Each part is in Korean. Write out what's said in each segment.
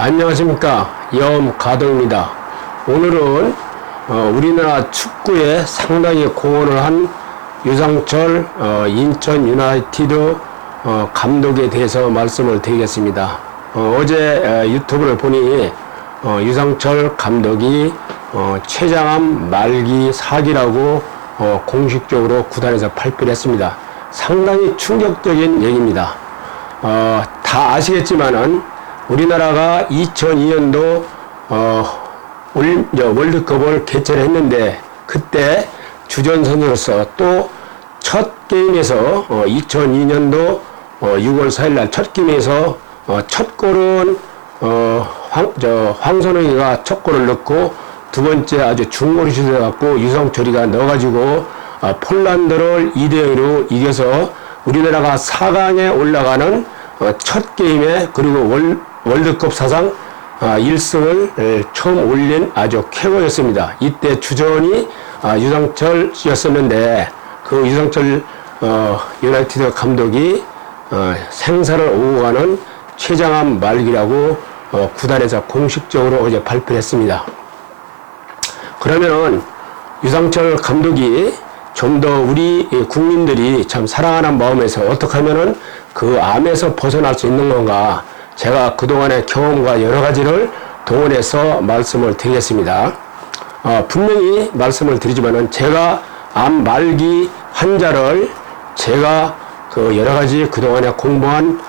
안녕하십니까, 염가동입니다. 오늘은 우리나라 축구에 상당히 공헌을 한 유상철 인천 유나이티드 감독에 대해서 말씀을 드리겠습니다. 어제 유튜브를 보니 유상철 감독이 췌장암 말기 4기라고 공식적으로 구단에서 발표를 했습니다. 상당히 충격적인 얘기입니다. 다 아시겠지만은 우리나라가 2002년도 월드컵을 개최를 했는데, 그때 주전 선수로서 또 첫 게임에서 2002년도 6월 4일날 첫 게임에서 첫 골은 황선홍이가 첫 골을 넣고, 두 번째 아주 중거리 슛을 갖고 유상철이가 넣어가지고 폴란드를 2대0으로 이겨서 우리나라가 4강에 올라가는 첫 게임에, 그리고 월드컵 사상 1승을 처음 올린 아주 쾌거였습니다. 이때 주전이 유상철이었었는데, 그 유상철 유나이티드 감독이 생사를 오고 가는 췌장암 말기라고 구단에서 공식적으로 어제 발표했습니다. 그러면은 유상철 감독이 좀 더 우리 국민들이 참 사랑하는 마음에서 어떻게 하면은 그 암에서 벗어날 수 있는 건가, 제가 그동안의 경험과 여러 가지를 동원해서 말씀을 드리겠습니다. 분명히 말씀을 드리지만은 제가 암 말기 환자를 제가 그 여러 가지 그동안에 공부한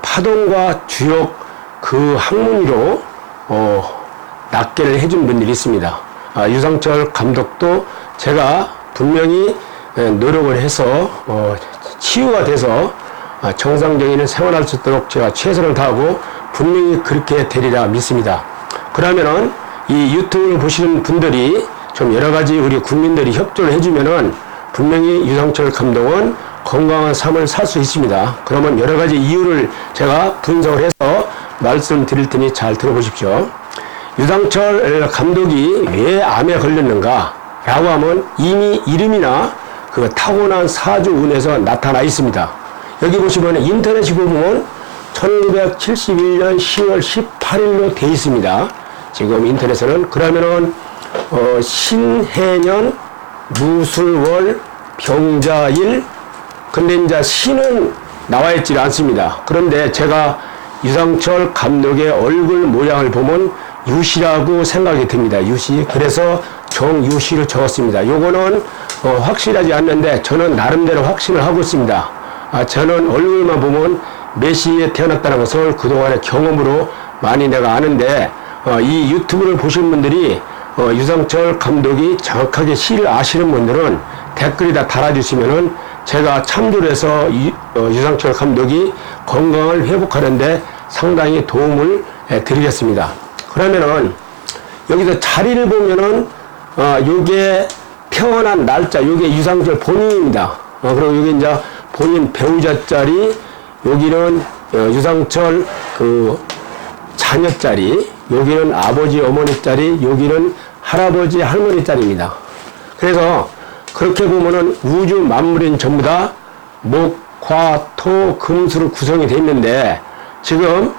파동과 주역 그 학문으로 낫게를 해준 분들이 있습니다. 유상철 감독도 제가 분명히 노력을 해서 치유가 돼서 정상적인 생활할 수 있도록 제가 최선을 다하고 분명히 그렇게 되리라 믿습니다. 그러면은 이 유튜브를 보시는 분들이 좀 여러 가지 우리 국민들이 협조를 해주면은 분명히 유상철 감독은 건강한 삶을 살 수 있습니다. 그러면 여러 가지 이유를 제가 분석을 해서 말씀드릴 테니 잘 들어보십시오. 유상철 감독이 왜 암에 걸렸는가 라고 하면 이미 이름이나 그 타고난 사주 운에서 나타나 있습니다. 여기 보시면 인터넷에 보면 1971년 10월 18일로 되어 있습니다. 지금 인터넷에는. 그러면은 신해년 무술월 병자일, 근데 이제 신은 나와 있지 않습니다. 그런데 제가 유상철 감독의 얼굴 모양을 보면 유씨라고 생각이 듭니다. 유씨. 그래서 정유씨로 적었습니다. 요거는 확실하지 않는데 저는 나름대로 확신을 하고 있습니다. 저는 얼굴만 보면 메시에 태어났다는 것을 그동안의 경험으로 많이 내가 아는데, 이 유튜브를 보시는 분들이 유상철 감독이 정확하게 시를 아시는 분들은 댓글에다 달아주시면은 제가 참조를 해서 유상철 감독이 건강을 회복하는데 상당히 도움을 드리겠습니다. 그러면은 여기서 자리를 보면은 요게 태어난 날짜, 요게 유상철 본인입니다. 그리고 여기 이제 본인 배우자 자리, 여기는 유상철 그 자녀 자리, 여기는 아버지 어머니 자리, 여기는 할아버지 할머니 자리입니다. 그래서 그렇게 보면은 우주 만물인 전부 다 목, 화, 토, 금수로 구성이 되어 있는데, 지금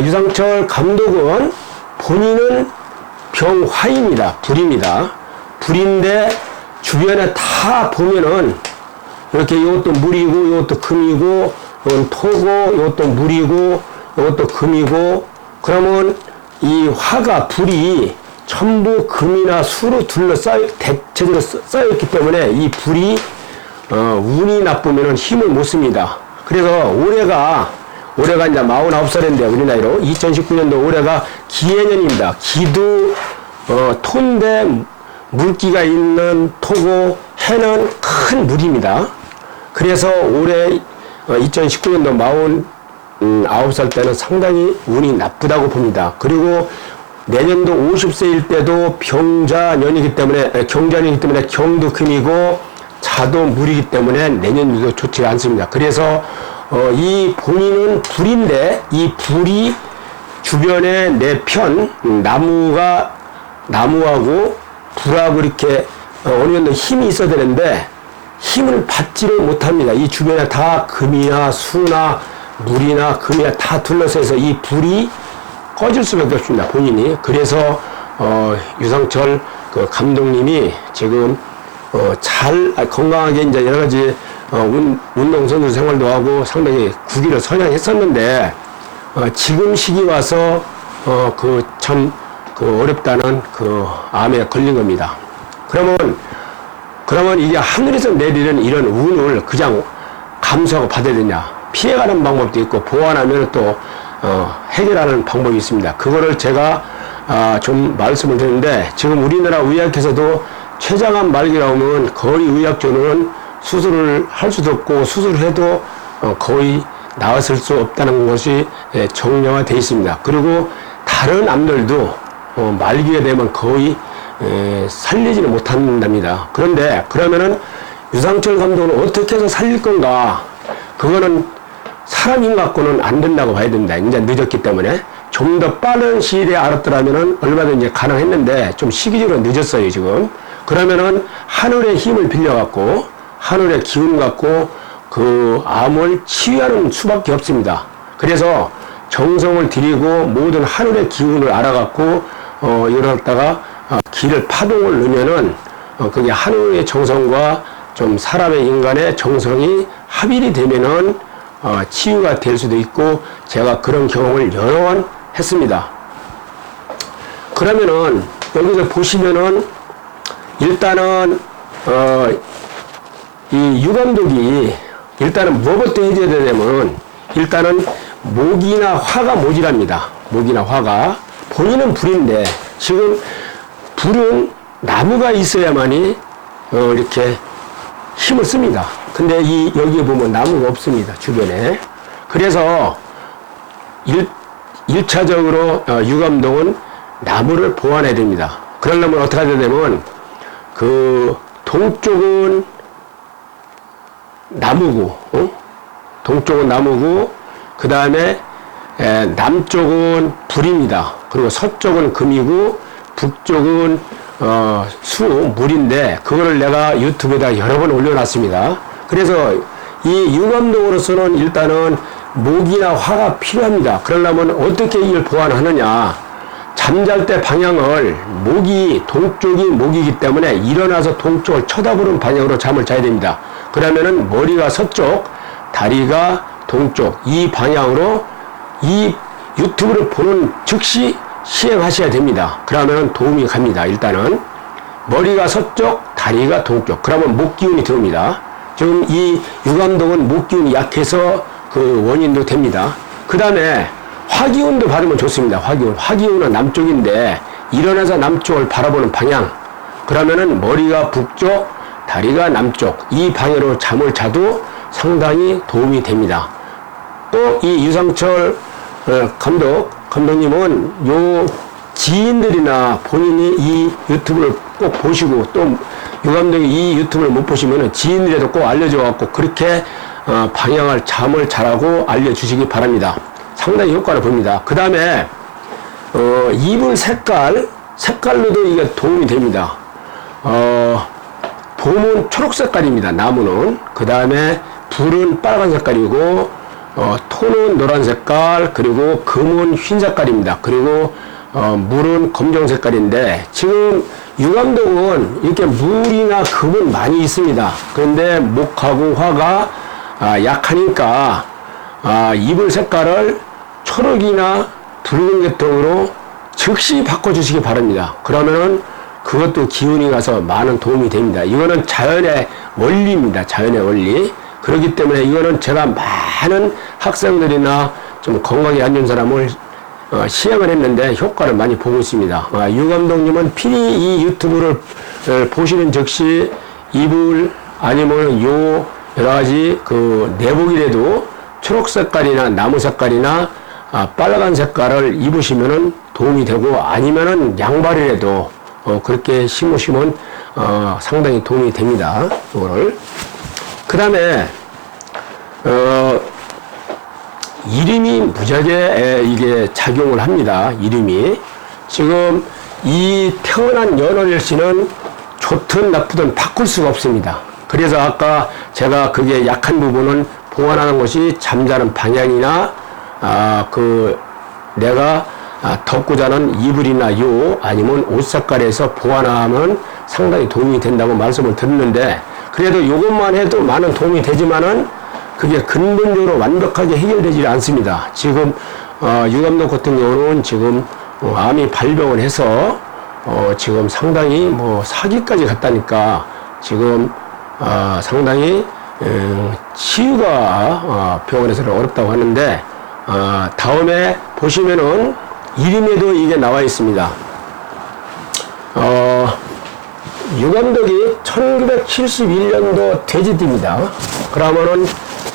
유상철 감독은 본인은 병화입니다. 불입니다. 불인데 주변에 다 보면은 이렇게 이것도 물이고, 이것도 금이고, 이건 토고, 이것도 물이고, 이것도 금이고, 그러면 이 화가, 불이 전부 금이나 수로 대체적으로 쌓여있기 때문에 이 불이 운이 나쁘면은 힘을 못 씁니다. 그래서 올해가 이제 49살인데 우리 나이로 2019년도 올해가 기해년입니다. 기도 토인데 물기가 있는 토고, 해는 큰 물입니다. 그래서 올해 2019년도 49살 때는 상당히 운이 나쁘다고 봅니다. 그리고 내년도 50세일 때도 병자년이기 때문에, 경자년이기 때문에 경도 금이고 자도 물이기 때문에 내년도 좋지 않습니다. 그래서 이 본인은 불인데, 이 불이 주변에 내 편 나무하고 불하고 이렇게 어느 정도 힘이 있어야 되는데 힘을 받지를 못합니다. 이 주변에 다 금이나 수나 물이나 금이나 다 둘러서서 이 불이 꺼질 수밖에 없습니다. 본인이. 그래서 유상철 그 감독님이 지금 잘 건강하게 이제 여러 가지 운동선수 생활도 하고 상당히 국위를 선양했었는데 지금 시기 와서 그 참 그 어렵다는 그 암에 걸린 겁니다. 그러면 이게 하늘에서 내리는 이런 운을 그냥 감수하고 받아야 되냐? 피해가는 방법도 있고 보완하면 또 해결하는 방법이 있습니다. 그거를 제가 좀 말씀을 드리는데 지금 우리나라 의학에서도 췌장암 말기 나오면 거의 의학적으로는 수술을 할 수도 없고 수술해도 거의 나았을 수 없다는 것이 정량화되어 있습니다. 그리고 다른 암들도 말기가 되면 거의 살리지는 못한답니다. 그런데 그러면은 유상철 감독은 어떻게 해서 살릴 건가? 그거는 사람인 갖고는 안 된다고 봐야 됩니다. 이제 늦었기 때문에 좀 더 빠른 시일에 알았더라면은 얼마든지 가능했는데 좀 시기적으로 늦었어요 지금. 그러면은 하늘의 힘을 빌려 갖고 하늘의 기운 갖고 그 암을 치유하는 수밖에 없습니다. 그래서 정성을 들이고 모든 하늘의 기운을 알아갖고 이러다가 길을 파동을 넣으면은 그게 하늘의 정성과 좀 사람의 인간의 정성이 합일이 되면은 치유가 될 수도 있고 제가 그런 경험을 여러 번 했습니다. 그러면은 여기서 보시면은 일단은 이 유감독이 일단은 뭐부터 해줘야 되냐면 일단은 목이나 화가 모자랍니다. 목이나 화가 본인은 불인데 지금 불은 나무가 있어야만이 이렇게 힘을 씁니다. 근데 여기에 보면 나무가 없습니다. 주변에. 그래서 1차적으로 유감독은 나무를 보완해야 됩니다. 그러려면 어떻게 해야 되냐면 그 동쪽은 나무고 동쪽은 나무고 그 다음에 남쪽은 불입니다. 그리고 서쪽은 금이고 북쪽은 물인데 그거를 내가 유튜브에다 여러 번 올려놨습니다. 그래서 이 유감독으로서는 일단은 목이나 화가 필요합니다. 그러려면 어떻게 이걸 보완하느냐? 잠잘 때 방향을 동쪽이 목이기 때문에 일어나서 동쪽을 쳐다보는 방향으로 잠을 자야 됩니다. 그러면은 머리가 서쪽, 다리가 동쪽 이 방향으로 이 유튜브를 보는 즉시 시행하셔야 됩니다. 그러면 도움이 갑니다. 일단은 머리가 서쪽, 다리가 동쪽. 그러면 목 기운이 들어옵니다. 지금 이 유감독은 목 기운이 약해서 그 원인도 됩니다. 그 다음에 화기운도 받으면 좋습니다. 화기운은 남쪽인데 일어나서 남쪽을 바라보는 방향. 그러면은 머리가 북쪽, 다리가 남쪽 이 방향으로 잠을 자도 상당히 도움이 됩니다. 또 이 유상철 감독님은 요 지인들이나 본인이 이 유튜브를 꼭 보시고 또 유감독이 이 유튜브를 못 보시면은 지인들에도 꼭 알려줘 갖고 그렇게 방향을 잠을 잘하고 알려주시기 바랍니다. 상당히 효과를 봅니다. 그 다음에 이불 색깔로도 이게 도움이 됩니다. 봄은 초록 색깔입니다. 나무는. 그 다음에 불은 빨간 색깔이고 토는 노란 색깔, 그리고 금은 흰 색깔입니다. 그리고 물은 검정 색깔인데 지금 유감독은 이렇게 물이나 금은 많이 있습니다. 그런데 목하고 화가 약하니까 이불 색깔을 초록이나 붉은 계통으로 즉시 바꿔주시기 바랍니다. 그러면은 그것도 기운이 가서 많은 도움이 됩니다. 이거는 자연의 원리입니다. 자연의 원리. 그렇기 때문에 이거는 제가 많은 학생들이나 좀 건강에 안 좋은 사람을 시행을 했는데 효과를 많이 보고 있습니다. 유 감독님은 필히 이 유튜브를 보시는 즉시 이불 아니면 요 여러 가지 그 내복이라도 초록 색깔이나 나무 색깔이나 빨간 색깔을 입으시면은 도움이 되고 아니면은 양말이라도 그렇게 신으시면 상당히 도움이 됩니다. 이거를. 그 다음에 이름이 무지하게 이게 작용을 합니다. 이름이 지금 이 태어난 연월일씨는 좋든 나쁘든 바꿀 수가 없습니다. 그래서 아까 제가 그게 약한 부분은 보완하는 것이 잠자는 방향이나 그 내가 덮고 자는 이불이나 요 아니면 옷 색깔에서 보완하면 상당히 도움이 된다고 말씀을 드렸는데, 그래도 이것만 해도 많은 도움이 되지만은 그게 근본적으로 완벽하게 해결되지 않습니다. 지금 유 감독 같은 경우는 지금 암이 발병을 해서 지금 상당히 뭐 사기까지 갔다니까 지금 상당히 치유가 병원에서는 어렵다고 하는데, 다음에 보시면은 이름에도 이게 나와 있습니다. 유 감독이 1971년도 돼지띠입니다. 그러면은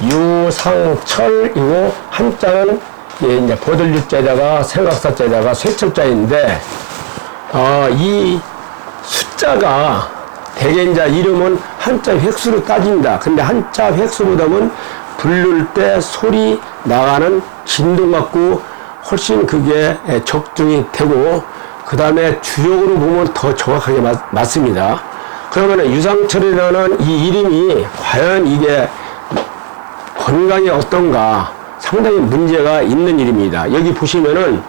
유상철이고 한자는 이제 보들유자에다가 생각사자에다가 쇠철자인데, 이 숫자가 대개 이제 이름은 한자 획수로 따집니다. 근데 한자 획수보다는 부를 때 소리 나가는 진동 갖고 훨씬 그게 적중이 되고, 그 다음에 주역으로 보면 더 정확하게 맞습니다. 그러면 유상철이라는 이 이름이 과연 이게 건강에 어떤가 상당히 문제가 있는 이름입니다. 여기 보시면은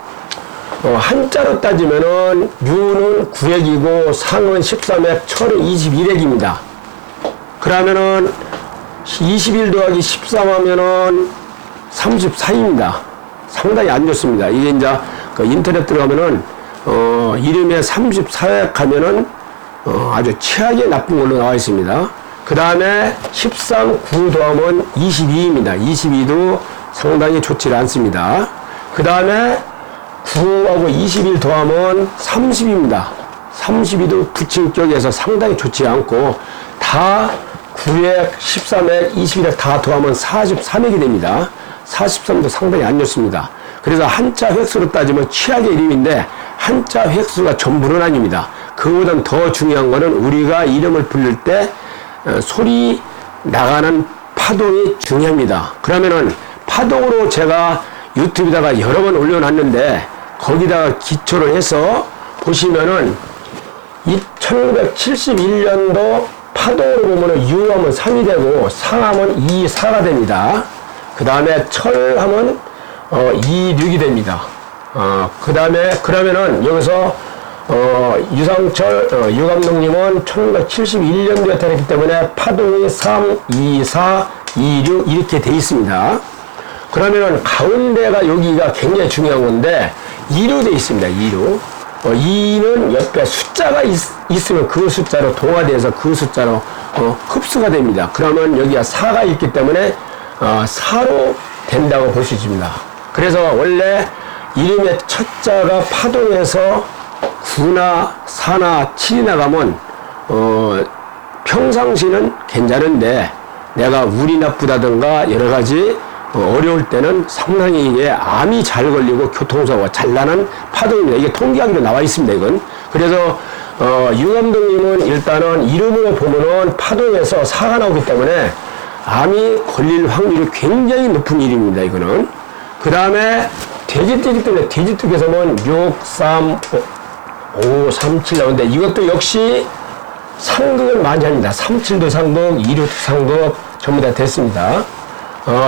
한자로 따지면은 유는 9액이고 상은 13액, 철은 21액입니다. 그러면은 21 더하기 13 하면은 34입니다. 상당히 안 좋습니다. 이게 이제 그 인터넷 들어가면은 이름에 34액 하면은 아주 최악의 나쁜 걸로 나와 있습니다. 그 다음에 13, 9 더하면 22입니다. 22도 상당히 좋지 않습니다. 그 다음에 9하고 21 더하면 30입니다. 32도 부침격에서 상당히 좋지 않고, 다 9액, 13액, 21액 다 더하면 43액이 됩니다. 43도 상당히 안 좋습니다. 그래서 한자 획수로 따지면 최악의 이름인데, 한자 획수가 전부는 아닙니다. 그보다는 더 중요한 거는 우리가 이름을 부를 때 소리 나가는 파동이 중요합니다. 그러면은 파동으로 제가 유튜브에다가 여러 번 올려놨는데, 거기다가 기초를 해서 보시면은 1971년도 파동으로 보면은 유하면 3이 되고 상하면 2, 4가 됩니다. 그 다음에 철하면 2, 6이 됩니다. 그 다음에 그러면은 여기서 유상철 유 감독님은 1971년도에 태어났기 때문에 파동이 3, 2, 4, 2, 6 이렇게 돼 있습니다. 그러면은 가운데가 여기가 굉장히 중요한 건데 2로 돼 있습니다. 2로. 2는 옆에 숫자가 있으면 그 숫자로 동화돼서 그 숫자로 흡수가 됩니다. 그러면 여기가 4가 있기 때문에 4로 된다고 볼 수 있습니다. 그래서 원래 이름의 첫 자가 파동에서 9나 4나 7이 나가면 평상시는 괜찮은데, 내가 운이 나쁘다든가 여러 가지 어려울 때는 상당히 이게 암이 잘 걸리고 교통사고가 잘 나는 파동입니다. 이게 통계학으로 나와 있습니다, 이건. 그래서 유 감독님은 일단은 이름으로 보면은 파동에서 4가 나오기 때문에 암이 걸릴 확률이 굉장히 높은 이름입니다, 이거는. 그 다음에 돼지띠기 때문에 돼지띠에서 보면 6, 3, 5, 3, 7 나오는데, 이것도 역시 상극을 많이 합니다. 3, 7도 상극, 2, 6도 상극 전부 다 됐습니다.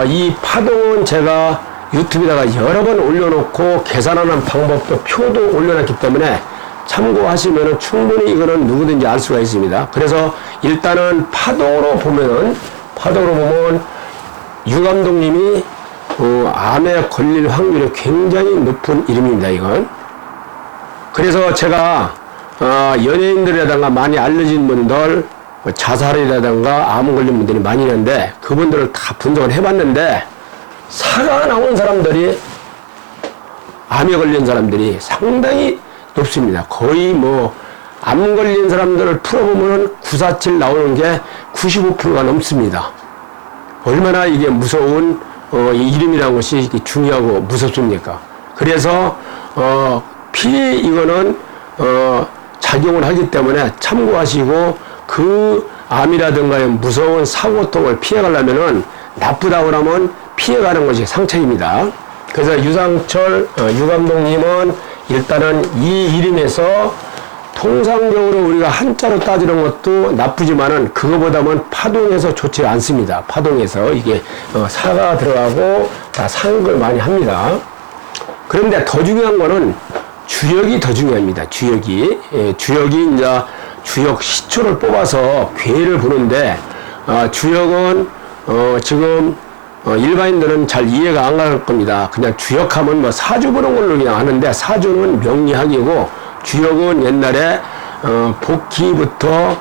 이 파동은 제가 유튜브에다가 여러 번 올려놓고 계산하는 방법도 표도 올려놨기 때문에 참고하시면 충분히 이거는 누구든지 알 수가 있습니다. 그래서 일단은 파동으로 보면 유 감독님이 암에 걸릴 확률이 굉장히 높은 이름입니다, 이건. 그래서 제가 연예인들에다가 많이 알려진 분들, 자살이라든가 암 걸린 분들이 많이 있는데, 그분들을 다 분석을 해봤는데, 사가 나온 사람들이, 암에 걸린 사람들이 상당히 높습니다. 거의 암 걸린 사람들을 풀어보면 947 나오는 게 95%가 넘습니다. 얼마나 이게 무서운 이름이라는 것이 중요하고 무섭습니까? 그래서 이거는 작용을 하기 때문에 참고하시고, 그 암이라든가 무서운 사고통을 피해가려면은 나쁘다고 하면 피해가는 것이 상책입니다. 그래서 유상철 유 감독님은 일단은 이 이름에서 통상적으로 우리가 한자로 따지는 것도 나쁘지만은 그거보다는 파동에서 좋지 않습니다. 파동에서 이게 사가 들어가고 다 상극을 많이 합니다. 그런데 더 중요한 거는 주역이 더 중요합니다. 주역이. 예, 주역이 이제 주역 시초를 뽑아서 괴를 부는데, 주역은, 지금, 일반인들은 잘 이해가 안 갈 겁니다. 그냥 주역하면 뭐 사주 보는 걸로 그냥 하는데, 사주는 명리학이고, 주역은 옛날에, 복희부터,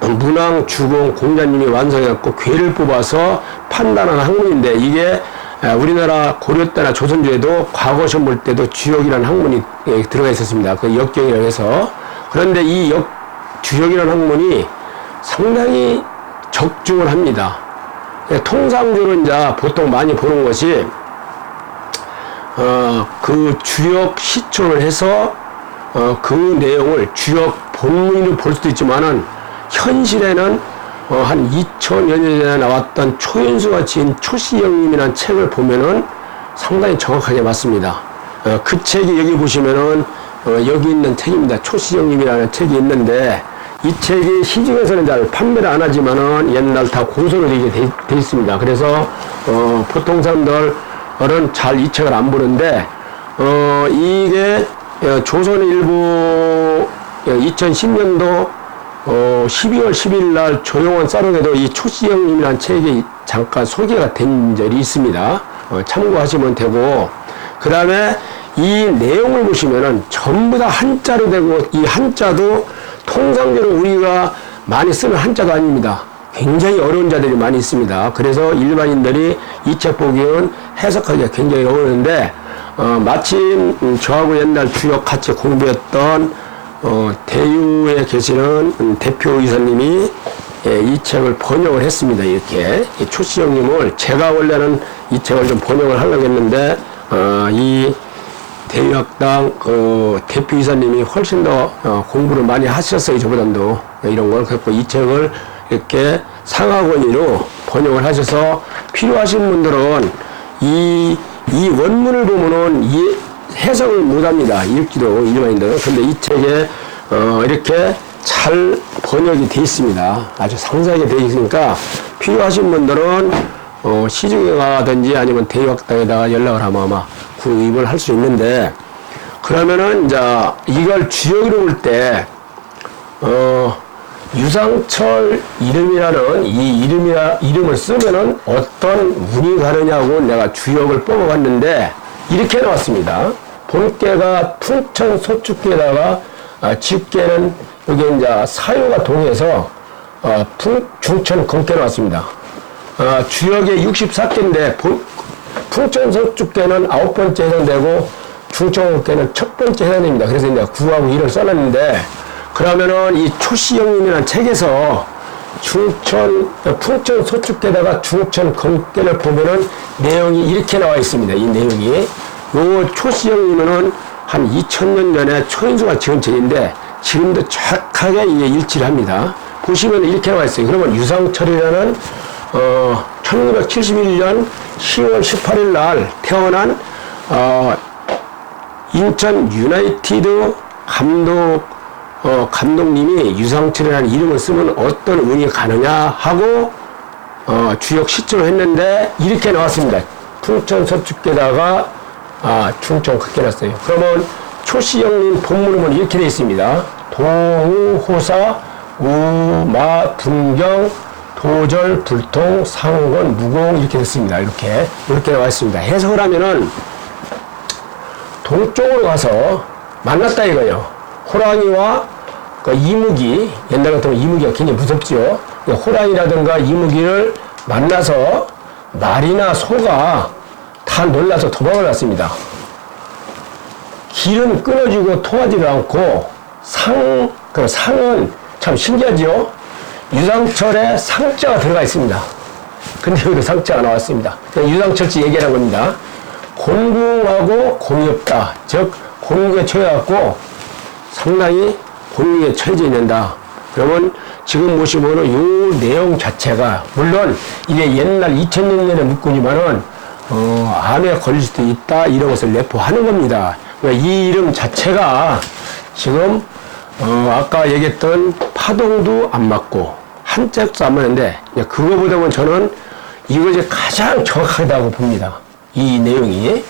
문왕, 주공, 공자님이 완성해갖고 괴를 뽑아서 판단하는 학문인데, 이게 우리나라 고려 때나 조선조에도 과거 시험 볼 때도 주역이라는 학문이 들어가 있었습니다. 그 역경이라고 해서. 그런데 이 주역이라는 학문이 상당히 적중을 합니다. 통상적으로 이제 보통 많이 보는 것이, 그 주역 시초를 해서, 그 내용을 주역 본문으로 볼 수도 있지만은, 현실에는 한 2000여 년 전에 나왔던 초윤수가 지은 초시영림이라는 책을 보면은 상당히 정확하게 맞습니다. 그 책이 여기 보시면은 여기 있는 책입니다. 초시영림이라는 책이 있는데, 이 책이 시중에서는 잘 판매를 안 하지만은 옛날 다 공소로 돼 있습니다. 그래서 보통 사람들은 잘 이 책을 안 보는데, 이게 조선일보 2010년도 12월 10일 날 조용원 사록에도 이 초시영림이라는 책이 잠깐 소개가 된 적이 있습니다. 참고하시면 되고, 그 다음에 이 내용을 보시면은 전부 다 한자로 되고, 이 한자도 통상적으로 우리가 많이 쓰는 한자가 아닙니다. 굉장히 어려운 자들이 많이 있습니다. 그래서 일반인들이 이 책 보기에는 해석하기가 굉장히 어려운데, 마침 저하고 옛날 주역 같이 공부했던 대유에 계시는 대표 의사님이 이 책을 번역을 했습니다. 이렇게 초시영님을 제가 원래는 이 책을 좀 번역을 하려고 했는데, 이 대유학당 대표 이사님이 훨씬 더 공부를 많이 하셨어요. 저보다도 이런 걸. 그래서 이 책을 이렇게 상하권위로 번역을 하셔서 필요하신 분들은 이 원문을 보면은 이 해석을 못합니다. 읽기도 일반인들은. 근데 이 책에 이렇게 잘 번역이 되어 있습니다. 아주 상세하게 되어 있으니까 필요하신 분들은 시중에 가든지 아니면 대유학당에다가 연락을 하면 아마 구입을 할 수 있는데, 그러면은 이제 이걸 주역으로 볼 때 유상철 이름이라는 이 이름을 쓰면은 어떤 운이 가느냐고 내가 주역을 뽑아봤는데 이렇게 나왔습니다. 본께가 풍천 소축계에다가 집계는 여기 이제 사유가 동해서 중천 검게 나왔습니다. 주역의 64개인데 풍천 소축계는 9번째 해당되고 중천 검게는 첫 번째 해당됩니다. 그래서 이제 9하고 1을 써놨는데, 그러면은 이 초시영림이라는 책에서 풍천 소축계에다가 중천 검계를 보면은 내용이 이렇게 나와 있습니다. 이 내용이. 요 초시영림은 한 2000년 전에 초인수가 지은 책인데 지금도 정확하게 이게 일치를 합니다. 보시면 이렇게 나와 있어요. 그러면 유상철이라는 1971년 10월 18일 날 태어난 인천 유나이티드 감독님이 유상철이라는 이름을 쓰면 어떤 운이 가느냐 하고 주역 시초를 했는데 이렇게 나왔습니다. 풍천 서축계다가 중천 크게 났어요. 그러면 초시영림 본문은 이렇게 되어 있습니다. 동우, 호사, 우마, 분경, 도절, 불통, 상권, 무공 이렇게 됐습니다. 이렇게 나와 있습니다. 해석을 하면은 동쪽으로 가서 만났다 이거예요. 호랑이와 그 이무기, 옛날 같으면 이무기가 굉장히 무섭죠. 호랑이라든가 이무기를 만나서 말이나 소가 다 놀라서 도망을 갔습니다. 길은 끊어지고 통하지도 않고 그 상은 참 신기하죠. 유상철에 상자가 들어가 있습니다. 근데 여기도 상자가 나왔습니다. 유상철씨 얘기하는 겁니다. 곤궁하고 공이 없다. 즉 곤궁에 처해갖고 상당히 곤궁에 처해져 있는다. 그러면 지금 보시면은 이 내용 자체가 물론 이게 옛날 2000년 전에 묶으지만은 암에 걸릴 수도 있다 이런 것을 내포하는 겁니다. 그러니까 이 이름 자체가 지금 아까 얘기했던 파동도 안 맞고 한자도 안 맞는데 그거보다는 저는 이것이 가장 정확하다고 봅니다. 이 내용이.